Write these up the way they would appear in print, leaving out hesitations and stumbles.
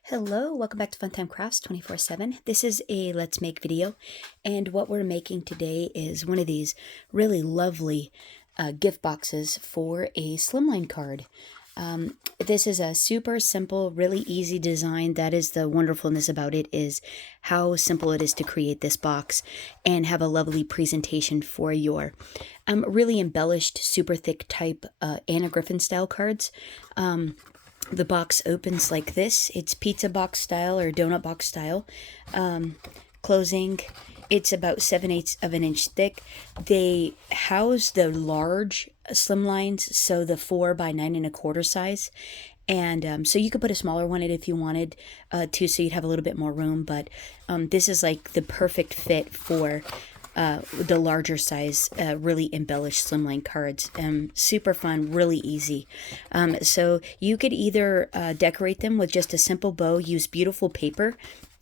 Hello, welcome back to Funtime Crafts 24/7. This is a Let's Make video, and what we're making today is one of these really lovely gift boxes for a slimline card. This is a super simple, really easy design. That is the wonderfulness about it, is how simple it is to create this box and have a lovely presentation for your really embellished, super thick type Anna Griffin style cards. The box opens like this. It's pizza box style or donut box style. Closing, it's about 7/8 of an inch thick. They house the large slimlines, so the 4 by 9 1/4 size. And so you could put a smaller one in if you wanted to, so you'd have a little bit more room. But this is like the perfect fit for the larger size, really embellished slimline cards. Super fun, really easy. So you could either decorate them with just a simple bow, use beautiful paper,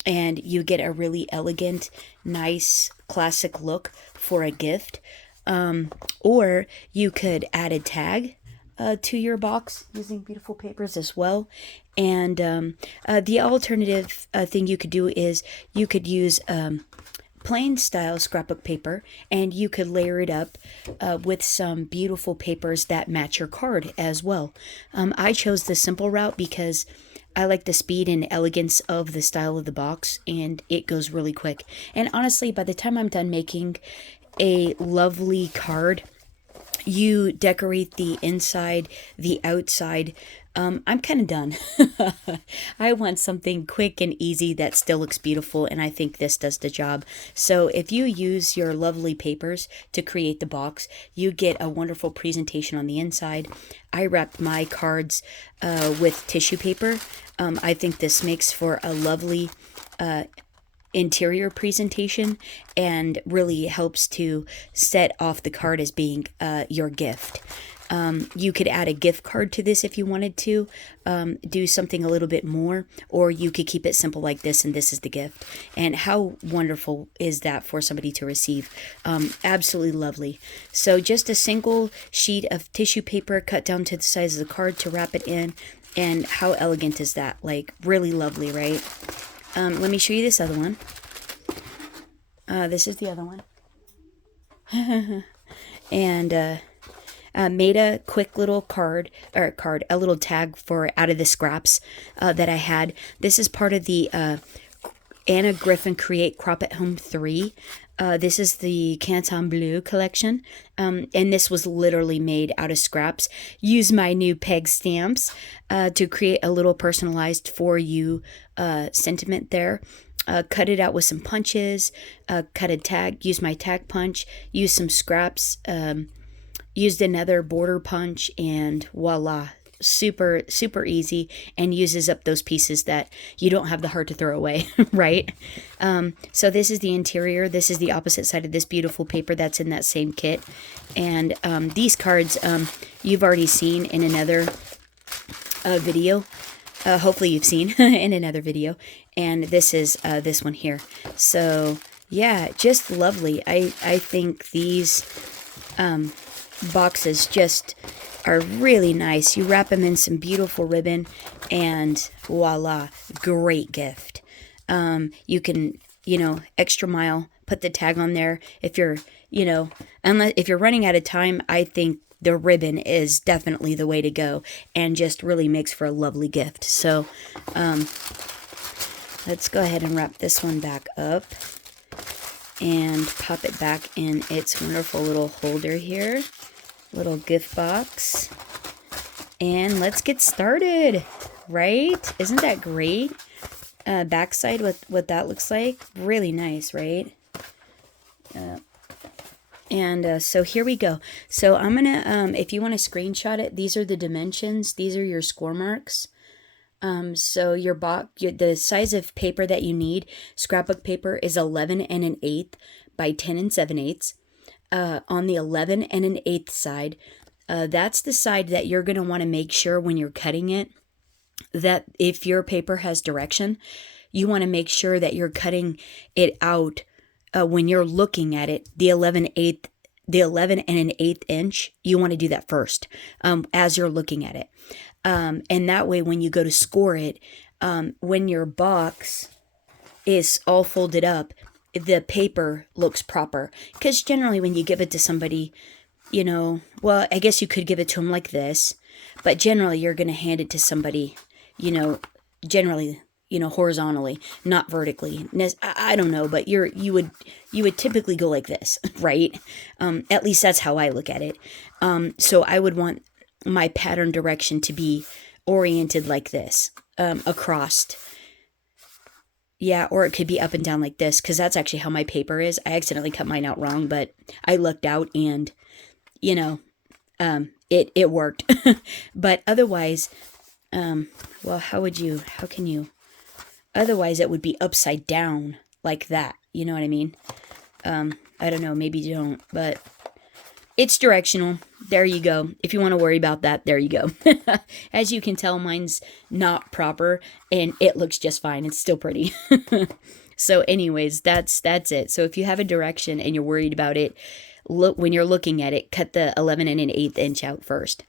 and you get a really elegant, nice, classic look for a gift. Or you could add a tag to your box using beautiful papers as well. And the alternative thing you could do is you could use plain style scrapbook paper, and you could layer it up with some beautiful papers that match your card as well. I chose the simple route because I like the speed and elegance of the style of the box, and it goes really quick. And honestly, by the time I'm done making a lovely card, you decorate the inside, the outside, I'm kind of done. I want something quick and easy that still looks beautiful, and I think this does the job. So if you use your lovely papers to create the box, you get a wonderful presentation on the inside. I wrapped my cards with tissue paper. I think this makes for a lovely interior presentation and really helps to set off the card as being your gift. You could add a gift card to this if you wanted to, do something a little bit more, or you could keep it simple like this, and this is the gift. And how wonderful is that for somebody to receive? Absolutely lovely. So just a single sheet of tissue paper cut down to the size of the card to wrap it in, and how elegant is that? Like, really lovely, right? Let me show you this other one. This is the other one. And made a quick little a little tag for out of the scraps that I had. This is part of the Anna Griffin Create Crop at Home 3. This is the Canton Bleu collection, and this was literally made out of scraps. Use my new peg stamps to create a little personalized for you sentiment there. Cut it out with some punches, cut a tag, use my tag punch, use some scraps, used another border punch, and voila. Super, super easy, and uses up those pieces that you don't have the heart to throw away, right? So this is the interior. This is the opposite side of this beautiful paper that's in that same kit. And these cards you've already seen in another video. Hopefully you've seen in another video. And this is this one here. So yeah, just lovely. I think these boxes just are really nice. You wrap them in some beautiful ribbon, and voila, great gift. You can, extra mile, put the tag on there. If you're, if you're running out of time, I think the ribbon is definitely the way to go, and just really makes for a lovely gift. So let's go ahead and wrap this one back up and pop it back in its wonderful little holder here. Little gift box. And let's get started, right? Isn't that great? Backside, what that looks like. Really nice, right? So here we go. So I'm gonna, if you want to screenshot it, these are the dimensions. These are your score marks. So your the size of paper that you need, scrapbook paper, is 11 1/8 by 10 7/8. On the 11 1/8 side, that's the side that you're going to want to make sure when you're cutting it, that if your paper has direction, you want to make sure that you're cutting it out when you're looking at it, the 11 1/8 inch, you want to do that first as you're looking at it. And that way, when you go to score it, when your box is all folded up, the paper looks proper. Because generally when you give it to somebody, you know, well, I guess you could give it to them like this, but generally you're going to hand it to somebody, you know, generally, you know, horizontally, not vertically. I don't know, but you would typically go like this, right? At least that's how I look at it. So I would want my pattern direction to be oriented like this, across. Yeah, or it could be up and down like this, because that's actually how my paper is. I accidentally cut mine out wrong, but I looked out and, you know, it worked. But otherwise, well, how can you, otherwise it would be upside down like that. You know what I mean? I don't know, maybe you don't, but it's directional. There you go. If you want to worry about that, there you go. As you can tell, mine's not proper and it looks just fine. It's still pretty. So anyways, that's it. So if you have a direction and you're worried about it, look, when you're looking at it, cut the 11 and an eighth inch out first.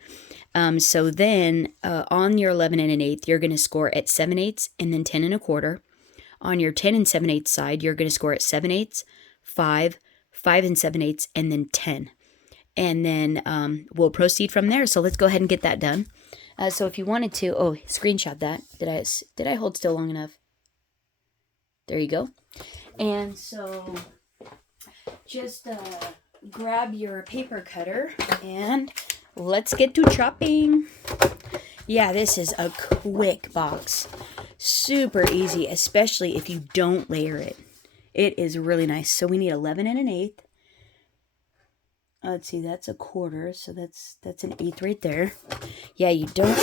So then on your 11 and an eighth, you're going to score at 7/8 and then 10 1/4. On your 10 and 7/8 side, you're going to score at 7/8, 5, 5 and 7/8, and then 10. And then we'll proceed from there. So let's go ahead and get that done. So if you wanted to, screenshot that. Did I hold still long enough? There you go. And so just grab your paper cutter and let's get to chopping. Yeah, this is a quick box. Super easy, especially if you don't layer it. It is really nice. So we need 11 and an eighth. Let's see, that's 1/4, so that's an eighth right there. Yeah, you don't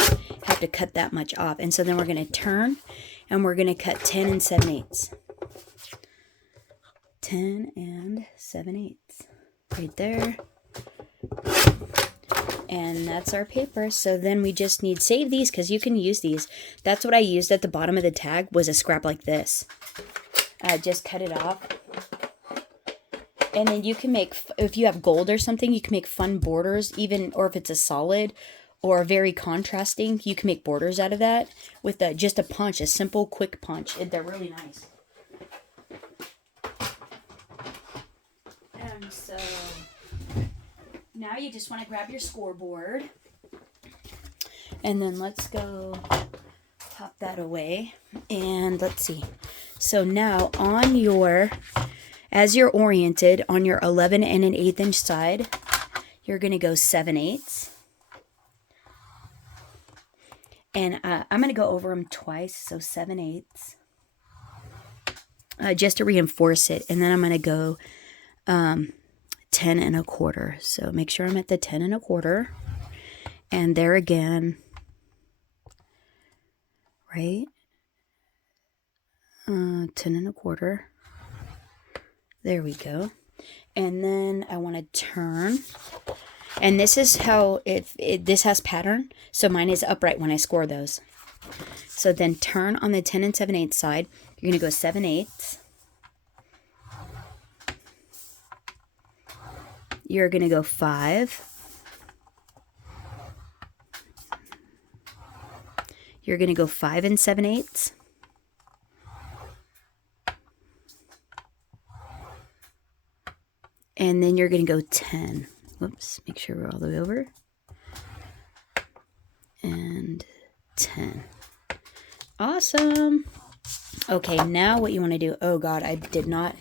have to cut that much off. And so then we're going to turn, and we're going to cut 10 and 7/8. 10 and 7/8. Right there. And that's our paper. So then we just need, save these because you can use these. That's what I used at the bottom of the tag, was a scrap like this. Just cut it off. And then you can make, if you have gold or something, you can make fun borders, even, or if it's a solid or very contrasting, you can make borders out of that with just a punch, a simple, quick punch. They're really nice. And so now you just want to grab your scoreboard. And then let's go pop that away. And let's see. So now on your, as you're oriented on your 11 and an eighth inch side, you're going to go 7/8. And I'm going to go over them twice, so 7/8. Just to reinforce it. And then I'm going to go 10 1/4. So make sure I'm at the 10 1/4. And there again, right? 10 1/4. There we go. And then I want to turn. And this is how, this has pattern. So mine is upright when I score those. So then turn on the 10 and 7/8 side. You're going to go 7/8. You're going to go 5. You're going to go 5 and 7/8. And then you're going to go 10. Whoops, make sure we're all the way over. And 10. Awesome. Okay, now what you want to do, oh God, I did not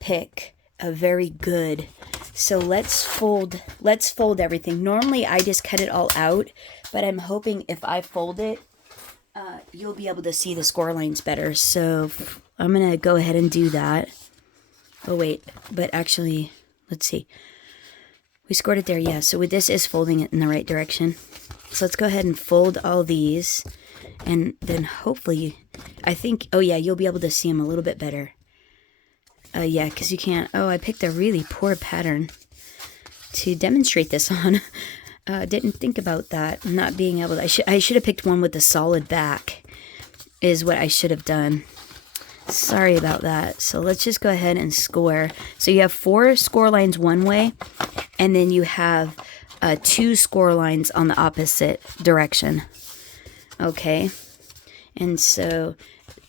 pick a very good. So let's fold everything. Normally I just cut it all out, but I'm hoping if I fold it, you'll be able to see the score lines better. So I'm going to go ahead and do that. Oh, wait, but actually, let's see. We scored it there, yeah. So with this is folding it in the right direction. So let's go ahead and fold all these. And then hopefully, I think, oh yeah, you'll be able to see them a little bit better. Yeah, because you can't, I picked a really poor pattern to demonstrate this on. Didn't think about that. Not being able to, I should have picked one with a solid back is what I should have done. Sorry about that. So let's just go ahead and score. So you have 4 score lines one way, and then you have 2 score lines on the opposite direction. Okay, and so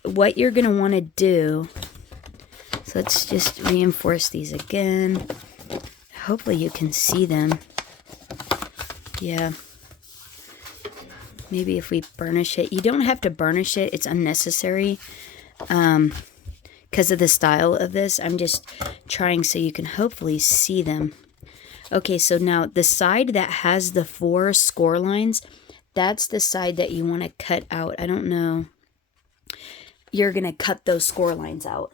what you're going to want to do, so let's just reinforce these again. Hopefully you can see them. Yeah. Maybe if we burnish it. You don't have to burnish it. It's unnecessary because of the style of this. I'm just trying so you can hopefully see them. Okay, so now the side that has the 4 score lines, that's the side that you want to cut out. I don't know. You're going to cut those score lines out.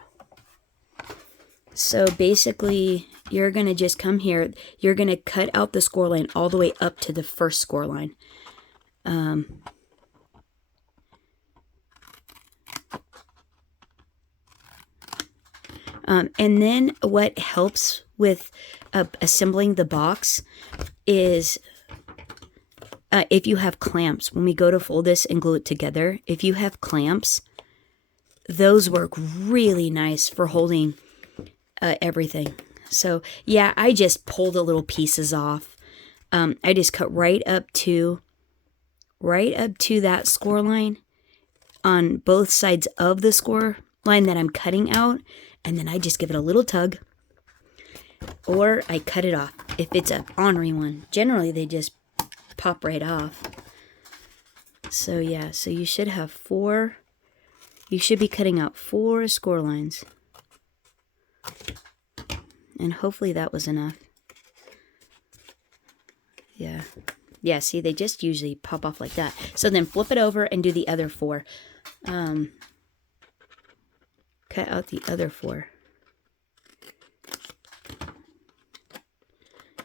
So basically, you're going to just come here. You're going to cut out the score line all the way up to the first score line. And then what helps with assembling the box is if you have clamps. When we go to fold this and glue it together, if you have clamps, those work really nice for holding everything. So yeah, I just pulled the little pieces off. I just cut right up to that score line on both sides of the score line that I'm cutting out, and then I just give it a little tug, or I cut it off if it's an ornery one. Generally they just pop right off. So yeah, so you should have 4. You should be cutting out 4 score lines. And hopefully that was enough. Yeah. Yeah, see, they just usually pop off like that. So then flip it over and do the other 4. Cut out the other 4.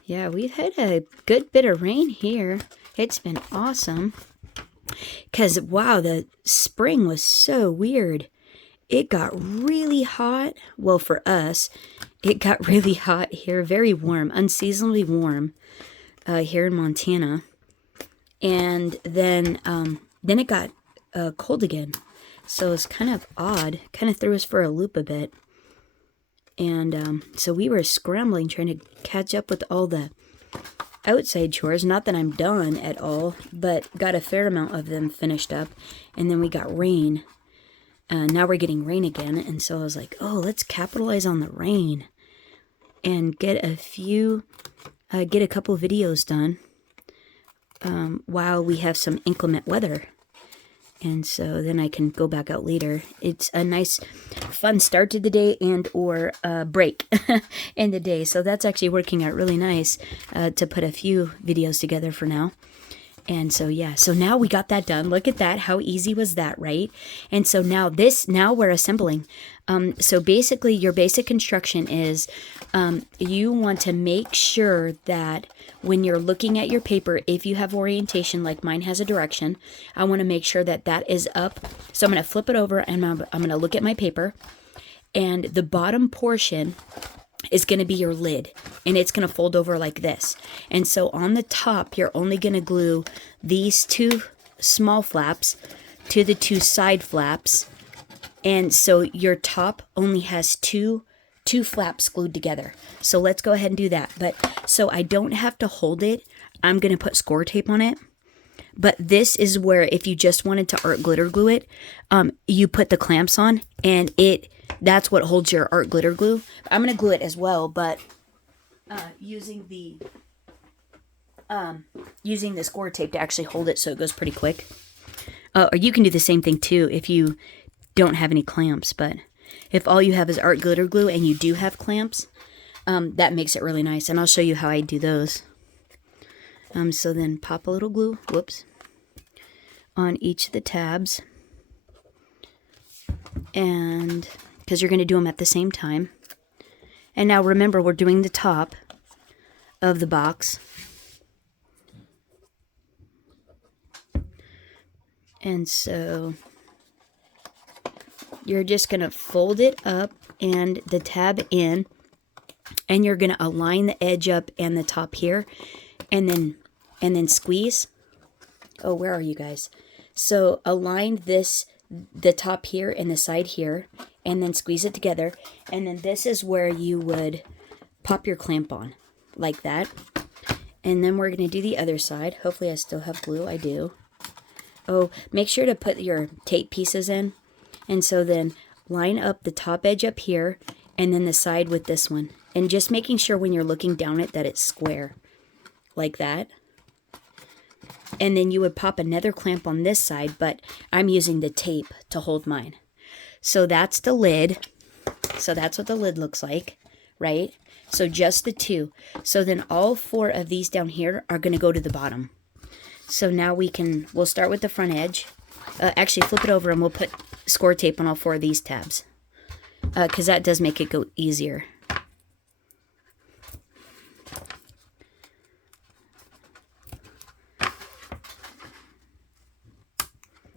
Yeah, we've had a good bit of rain here. It's been awesome. Because, wow, the spring was so weird. It got really hot. Well, for us, it got really hot here. Very warm, unseasonably warm here in Montana. And then it got cold again. So it's kind of odd. Kind of threw us for a loop a bit. And so we were scrambling, trying to catch up with all the outside chores. Not that I'm done at all, but got a fair amount of them finished up. And then we got rain. Now we're getting rain again. And so I was like, oh, let's capitalize on the rain and get a couple videos done while we have some inclement weather. And so then I can go back out later. It's a nice, fun start to the day and or break in the day. So that's actually working out really nice to put a few videos together for now. And so, yeah, so now we got that done. Look at that. How easy was that, right? And so now we're assembling. So basically your basic construction is you want to make sure that when you're looking at your paper, if you have orientation, like mine has a direction, I want to make sure that that is up. So I'm going to flip it over and I'm going to look at my paper, and the bottom portion is going to be your lid, and it's going to fold over like this. And so on the top, you're only going to glue these 2 small flaps to the 2 side flaps. And so your top only has two flaps glued together. So let's go ahead and do that. But so I don't have to hold it, I'm going to put score tape on it. But this is where, if you just wanted to art glitter glue it, you put the clamps on, and that's what holds your art glitter glue. I'm going to glue it as well, but using the score tape to actually hold it so it goes pretty quick. Or you can do the same thing too if you don't have any clamps. But if all you have is art glitter glue and you do have clamps, that makes it really nice. And I'll show you how I do those. So then pop a little glue, on each of the tabs. And because you're going to do them at the same time. And now remember, we're doing the top of the box. And so you're just going to fold it up and the tab in, and you're going to align the edge up and the top here, and then squeeze. Oh, where are you guys? So align the top here and the side here, and then squeeze it together. And then this is where you would pop your clamp on, like that. And then we're going to do the other side. Hopefully I still have glue. I do. Oh, make sure to put your tape pieces in. And so then line up the top edge up here and then the side with this one. And just making sure when you're looking down it that it's square. Like that. And then you would pop another clamp on this side, but I'm using the tape to hold mine. So that's the lid. So that's what the lid looks like, right? So just the two. So then all 4 of these down here are going to go to the bottom. So now we'll start with the front edge. Actually, flip it over and we'll put score tape on all 4 of these tabs. Because that does make it go easier.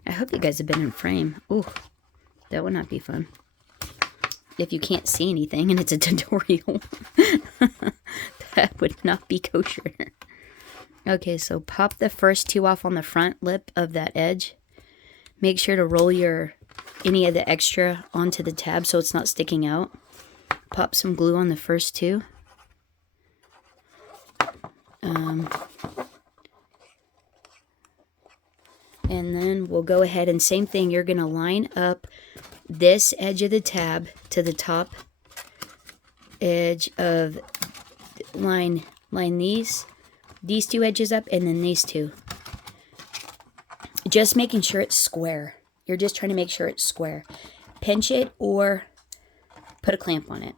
I hope you guys have been in frame. Ooh, that would not be fun. If you can't see anything and it's a tutorial. That would not be kosher. Okay, so pop the first 2 off on the front lip of that edge. Make sure to roll any of the extra onto the tab so it's not sticking out. Pop some glue on the first 2. And then we'll go ahead and same thing, you're going to line up this edge of the tab to the top edge of line these 2 edges up and then these 2. Just making sure it's square. You're just trying to make sure it's square. Pinch it or put a clamp on it.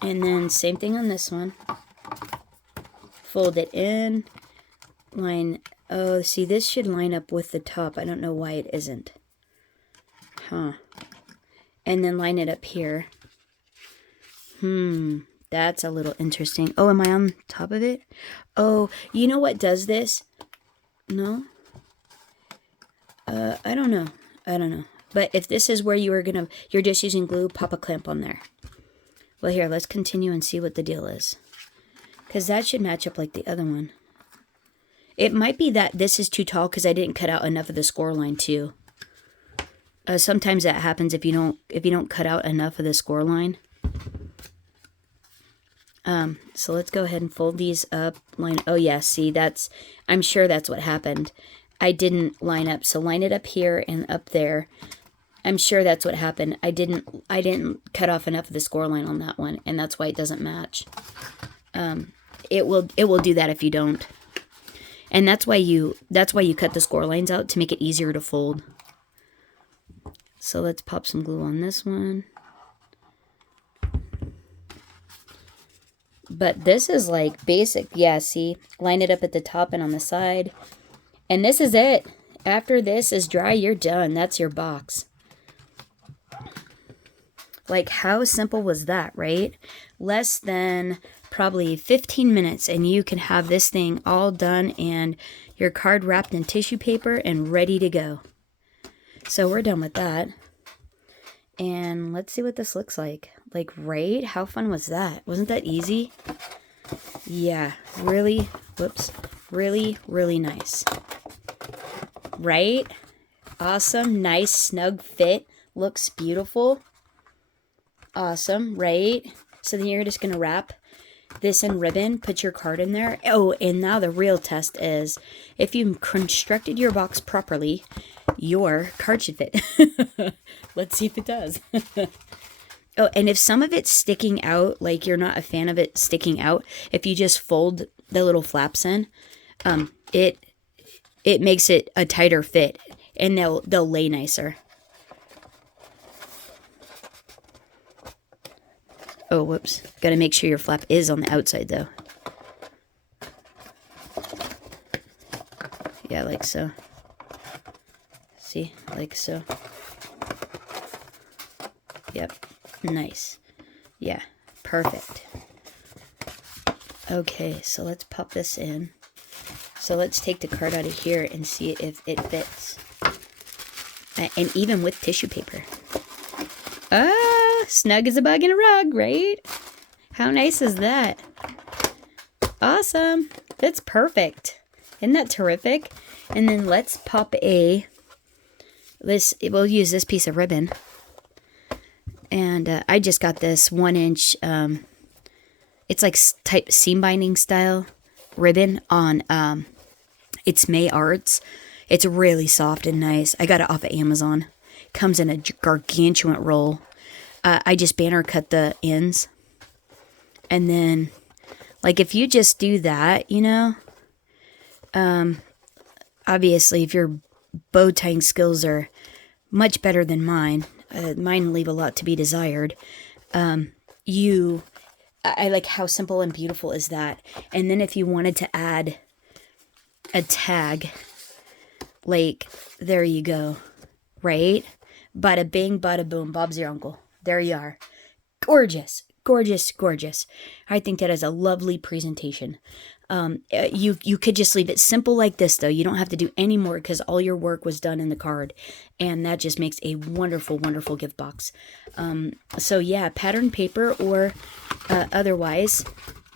And then same thing on this one. Fold it in. Oh, see, this should line up with the top. I don't know why it isn't. Huh. And then line it up here. That's a little interesting. Oh, am I on top of it? Oh, you know what does this? No? I don't know. But if this is where you're just using glue, pop a clamp on there. Well, here, let's continue and see what the deal is. Because that should match up like the other one. It might be that this is too tall because I didn't cut out enough of the score line too. Sometimes that happens if you don't cut out enough of the score line. So let's go ahead and fold these up. Oh yeah, see, I'm sure that's what happened. I didn't line up, so line it up here and up there. I'm sure that's what happened. I didn't cut off enough of the score line on that one, and that's why it doesn't match. It will do that if you don't. And that's why you cut the score lines out, to make it easier to fold. So let's pop some glue on this one. But this is like basic. Yeah, see? Line it up at the top and on the side. And this is it. After this is dry, you're done. That's your box. Like, how simple was that, right? Less than probably 15 minutes and you can have this thing all done and your card wrapped in tissue paper and ready to go. So we're done with that. And let's see what this looks like. Like, right? How fun was that? Wasn't that easy? Yeah, really, really nice. Right? Awesome, nice, snug fit. Looks beautiful. Awesome, right? So then you're just going to wrap this in ribbon, put your card in there. Oh, and now the real test is, if you constructed your box properly, your card should fit. Let's see if it does. Oh, and if some of it's sticking out, like you're not a fan of it sticking out, if you just fold the little flaps in, it makes it a tighter fit, and they'll lay nicer. Oh, whoops. Got to make sure your flap is on the outside, though. Yeah, like so. See? Like so. Yep. Nice. Yeah. Perfect. Okay, so let's pop this in. So let's take the card out of here and see if it fits. And even with tissue paper. Snug as a bug in a rug, right? How nice is that? Awesome. That's perfect. Isn't that terrific? And then let's pop we'll use this piece of ribbon. And I just got this 1-inch, it's like type seam binding style ribbon on It's May Arts. It's really soft and nice. I got it off of Amazon. Comes in a gargantuan roll. I just banner cut the ends. And then, like, if you just do that, you know, obviously if your bow tying skills are much better than mine, mine leave a lot to be desired. I like how simple and beautiful is that. And then if you wanted to add a tag, like, there you go, right? Bada bing, bada boom, Bob's your uncle. There you are. Gorgeous, gorgeous, gorgeous. I think that is a lovely presentation. You could just leave it simple like this, though. You don't have to do any more because all your work was done in the card. And that just makes a wonderful, wonderful gift box. So yeah, pattern paper or otherwise,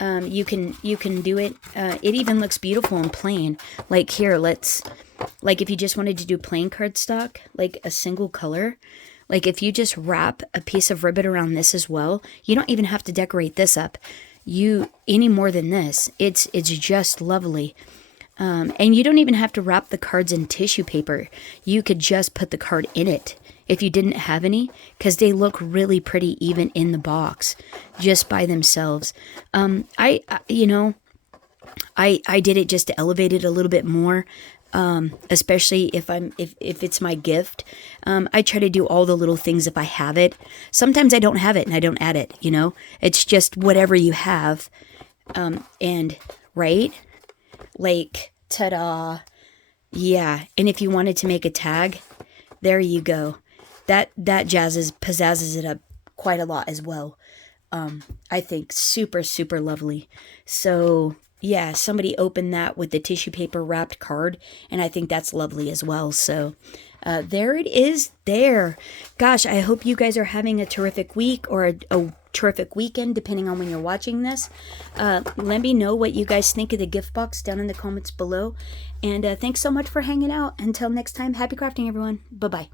you can do it. It even looks beautiful and plain. Like here, like if you just wanted to do plain cardstock, like a single color, like if you just wrap a piece of ribbon around this as well, you don't even have to decorate this up. Any more than this. It's just lovely. And you don't even have to wrap the cards in tissue paper. You could just put the card in it if you didn't have any, because they look really pretty even in the box, just by themselves. I did it just to elevate it a little bit more. Especially if it's my gift. I try to do all the little things if I have it. Sometimes I don't have it and I don't add it, you know. It's just whatever you have. And right? Like, ta-da. Yeah. And if you wanted to make a tag, there you go. That pizzazzes it up quite a lot as well. I think super, super lovely. So yeah, somebody opened that with the tissue paper wrapped card, and I think that's lovely as well. So there it is there. Gosh, I hope you guys are having a terrific week or a terrific weekend, depending on when you're watching this. Let me know what you guys think of the gift box down in the comments below. And thanks so much for hanging out. Until next time, happy crafting, everyone. Bye-bye.